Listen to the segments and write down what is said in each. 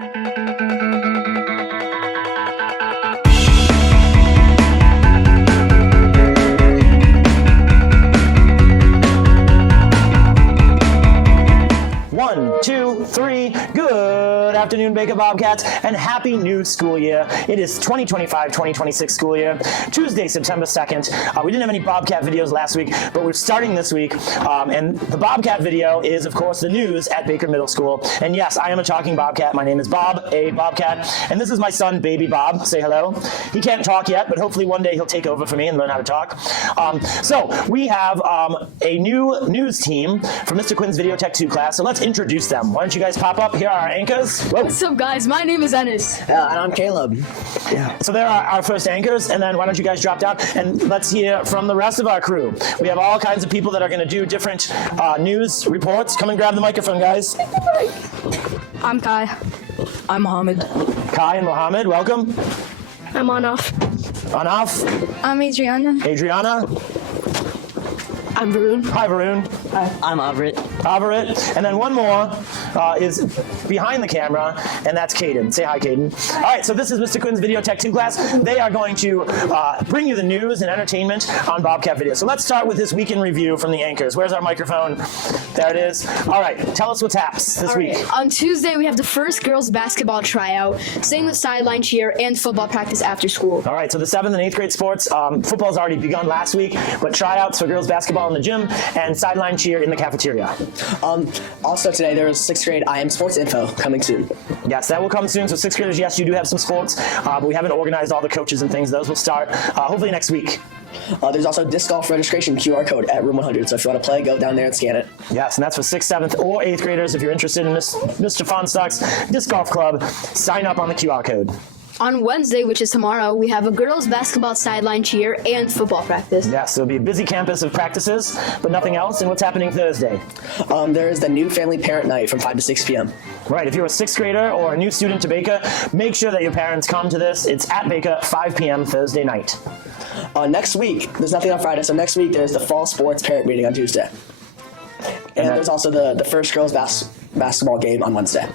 One, two, three. Good afternoon, Bacon Bobcats, and happy new school year. It is 2025-2026 school year, Tuesday, September 2nd. We didn't have any Bobcat videos last week, but we're starting this week. And the Bobcat video is, of course, the news at Baker Middle School. And yes, I am a talking Bobcat. My name is Bob, a Bobcat. And this is my son, Baby Bob. Say hello. He can't talk yet, but hopefully one day he'll take over for me and learn how to talk. So we have a new news team from Mr. Quinn's Video Tech 2 class. So let's introduce them. Why don't you guys pop up? Here are our anchors. Whoa. What's up, guys? My name is Ennis. And I'm Caleb. Yeah. So there are our first anchors, and then why don't you guys drop down and let's hear from the rest of our crew. We have all kinds of people that are going to do different news reports. Come and grab the microphone, guys. I'm Kai. I'm Mohammed. Kai and Mohammed, welcome. I'm Anaf. Anaf. I'm Adriana. Adriana. I'm Varun. Hi, Varun. Hi. I'm Avrit. Avrit. And then one more is behind the camera, and that's Caden. Say hi, Caden. All right, so this is Mr. Quinn's Video Tech 2 class. They are going to bring you the news and entertainment on Bobcat Video. So let's start with this week in review from the anchors. Where's our microphone? There it is. All right, tell us what's haps this week. On Tuesday, we have the first girls basketball tryout, same with sideline cheer and football practice after school. All right, so the 7th and 8th grade sports, football's already begun last week, but tryouts for girls basketball in the gym and sideline cheer in the cafeteria. Also today there was 6th grade IM sports info coming soon. Yes, that will come soon. So 6th graders, yes, you do have some sports, but we haven't organized all the coaches and things. Those will start hopefully next week. There's also disc golf registration QR code at room 100. So if you want to play, go down there and scan it. Yes, and that's for 6th, 7th, or 8th graders. If you're interested in Mr. Fonstock's Disc Golf Club, sign up on the QR code. On Wednesday, which is tomorrow, we have a girls basketball sideline cheer and football practice. Yes, so it'll be a busy campus of practices, but nothing else. And what's happening Thursday? There is the new family parent night from 5 to 6 p.m. Right, if you're a 6th grader or a new student to Baker, make sure that your parents come to this. It's at Baker, 5 p.m. Thursday night. Next week, there's nothing on Friday, so next week there's the fall sports parent meeting on Tuesday. And there's also the first girls basketball game on Wednesday.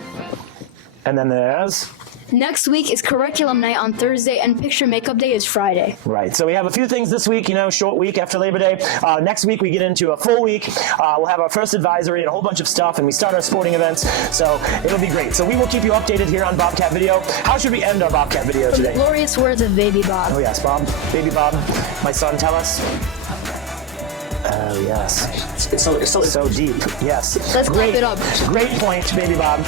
And then there's... Next week is curriculum night on Thursday, and picture makeup day is Friday. Right, so we have a few things this week, short week after Labor Day. Next week we get into a full week. We'll have our first advisory and a whole bunch of stuff, and we start our sporting events, so it'll be great. So we will keep you updated here on Bobcat Video. How should we end our Bobcat Video today? The glorious words of Baby Bob. Oh yes, Bob. Baby Bob. My son, tell us. Oh yes. It's so deep. Yes. Let's clap it up. Great point, Baby Bob.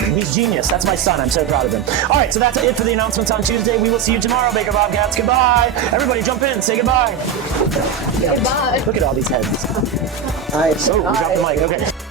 He's genius. That's my son. I'm so proud of him. All right, so that's it for the announcements on Tuesday. We will see you tomorrow, Baker Bobcats. Goodbye. Everybody jump in. Say goodbye. Goodbye. Look at all these heads. nice. Oh, we dropped the mic. Okay.